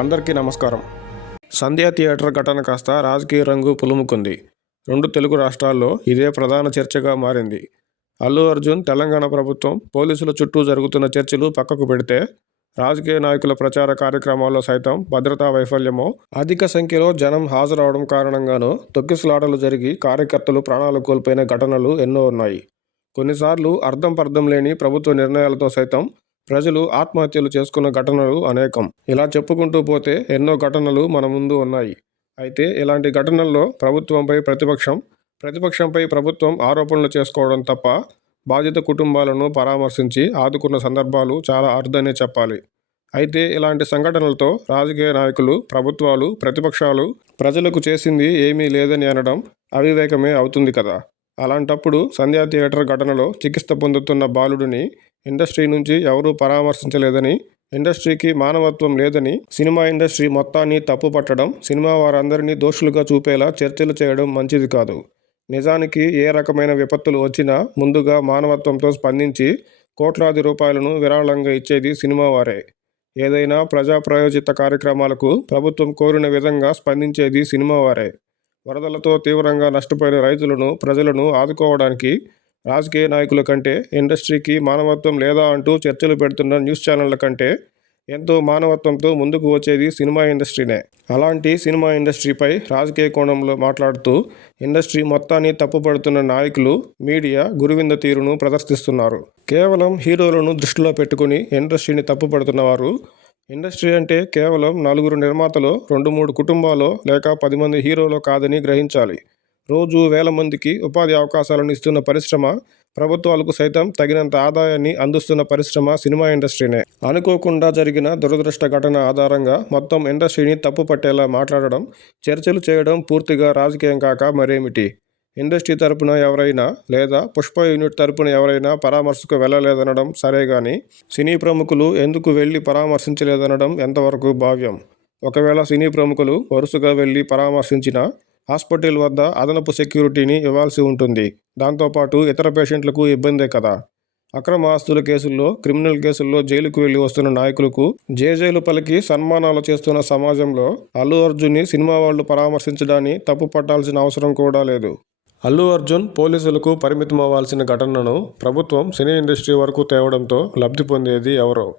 అందరికీ నమస్కారం. సంధ్యా థియేటర్ ఘటన కాస్త రాజకీయ రంగు పులుముకుంది. రెండు తెలుగు రాష్ట్రాల్లో ఇదే ప్రధాన చర్చగా మారింది. అల్లు అర్జున్ తెలంగాణ ప్రభుత్వం పోలీసుల చుట్టూ జరుగుతున్న చర్చలు పక్కకు పెడితే రాజకీయ నాయకుల ప్రచార కార్యక్రమాల్లో సైతం భద్రతా వైఫల్యమో అధిక సంఖ్యలో జనం హాజరవడం కారణంగానో తొక్కిసలాటలు జరిగి కార్యకర్తలు ప్రాణాలు కోల్పోయిన ఘటనలు ఎన్నో ఉన్నాయి. కొన్నిసార్లు అర్థం పర్థం లేని ప్రభుత్వ నిర్ణయాలతో సైతం ప్రజలు ఆత్మహత్యలు చేసుకున్న ఘటనలు అనేకం. ఇలా చెప్పుకుంటూ పోతే ఎన్నో ఘటనలు మన ముందు ఉన్నాయి. అయితే ఇలాంటి ఘటనల్లో ప్రభుత్వంపై ప్రతిపక్షం ప్రతిపక్షంపై ప్రభుత్వం ఆరోపణలు చేసుకోవడం తప్ప బాధిత కుటుంబాలను పరామర్శించి ఆదుకున్న సందర్భాలు చాలా అరుదనే చెప్పాలి. అయితే ఇలాంటి సంఘటనలతో రాజకీయ నాయకులు ప్రభుత్వాలు ప్రతిపక్షాలు ప్రజలకు చేసింది ఏమీ లేదని అనడం అవివేకమే అవుతుంది కదా. అలాంటప్పుడు సంధ్యా థియేటర్ ఘటనలో చికిత్స పొందుతున్న బాలుడిని ఇండస్ట్రీ నుంచి ఎవరూ పరామర్శించలేదని ఇండస్ట్రీకి మానవత్వం లేదని సినిమా ఇండస్ట్రీ మొత్తాన్ని తప్పుపట్టడం సినిమా వారందరినీ దోషులుగా చూపేలా చర్చలు చేయడం మంచిది కాదు. నిజానికి ఏ రకమైన విపత్తులు వచ్చినా ముందుగా మానవత్వంతో స్పందించి కోట్లాది రూపాయలను విరాళంగా ఇచ్చేది సినిమా వారే. ఏదైనా ప్రజా ప్రయోజిత కార్యక్రమాలకు ప్రభుత్వం కోరిన విధంగా స్పందించేది సినిమా వారే. వరదలతో తీవ్రంగా నష్టపోయిన రైతులను ప్రజలను ఆదుకోవడానికి రాజకీయ నాయకుల కంటే ఇండస్ట్రీకి మానవత్వం లేదా అంటూ చర్చలు పెడుతున్న న్యూస్ ఛానళ్ళ కంటే ఎంతో మానవత్వంతో ముందుకు వచ్చేది సినిమా ఇండస్ట్రీనే. అలాంటి సినిమా ఇండస్ట్రీపై రాజకీయ కోణంలో మాట్లాడుతూ ఇండస్ట్రీ మొత్తాన్ని తప్పుపడుతున్న నాయకులు మీడియా గురువింద తీరును ప్రదర్శిస్తున్నారు. కేవలం హీరోలను దృష్టిలో పెట్టుకుని ఇండస్ట్రీని తప్పుపడుతున్న వారు ఇండస్ట్రీ అంటే కేవలం నలుగురు నిర్మాతలు రెండు మూడు కుటుంబాలు లేక పది మంది హీరోలు కాదని గ్రహించాలి. రోజు వేల మందికి ఉపాధి అవకాశాలను ఇస్తున్న పరిశ్రమ ప్రభుత్వాలకు సైతం తగినంత ఆదాయాన్ని అందిస్తున్న పరిశ్రమ సినిమా ఇండస్ట్రీనే. అనుకోకుండా జరిగిన దురదృష్ట ఘటన ఆధారంగా మొత్తం ఇండస్ట్రీని తప్పు పట్టేలా మాట్లాడడం చర్చలు చేయడం పూర్తిగా రాజకీయం కాక మరేమిటి? ఇండస్ట్రీ తరపున ఎవరైనా లేదా పుష్ప యూనిట్ తరపున ఎవరైనా పరామర్శకు వెళ్ళలేదనడం సరే కానీ సినీ ప్రముఖులు ఎందుకు వెళ్ళి పరామర్శించలేదనడం ఎంతవరకు భావ్యం? ఒకవేళ సినీ ప్రముఖులు వరుసగా వెళ్ళి పరామర్శించినా హాస్పిటల్ వద్ద అదనపు సెక్యూరిటీని ఇవ్వాల్సి ఉంటుంది. దాంతోపాటు ఇతర పేషెంట్లకు ఇబ్బందే కదా. అక్రమ ఆస్తుల కేసుల్లో క్రిమినల్ కేసుల్లో జైలుకు వెళ్ళి వస్తున్న నాయకులకు జేజేలు పలికి సన్మానాలు చేస్తున్న సమాజంలో అల్లు అర్జున్ని సినిమా వాళ్ళు పరామర్శించడాన్ని తప్పు పట్టాల్సిన అవసరం కూడా లేదు. అల్లు అర్జున్ పోలీసులకు పరిమితం అవ్వాల్సిన ఘటనను ప్రభుత్వం సినీ ఇండస్ట్రీ వరకు తేవడంతో లబ్ధి పొందేది ఎవరో.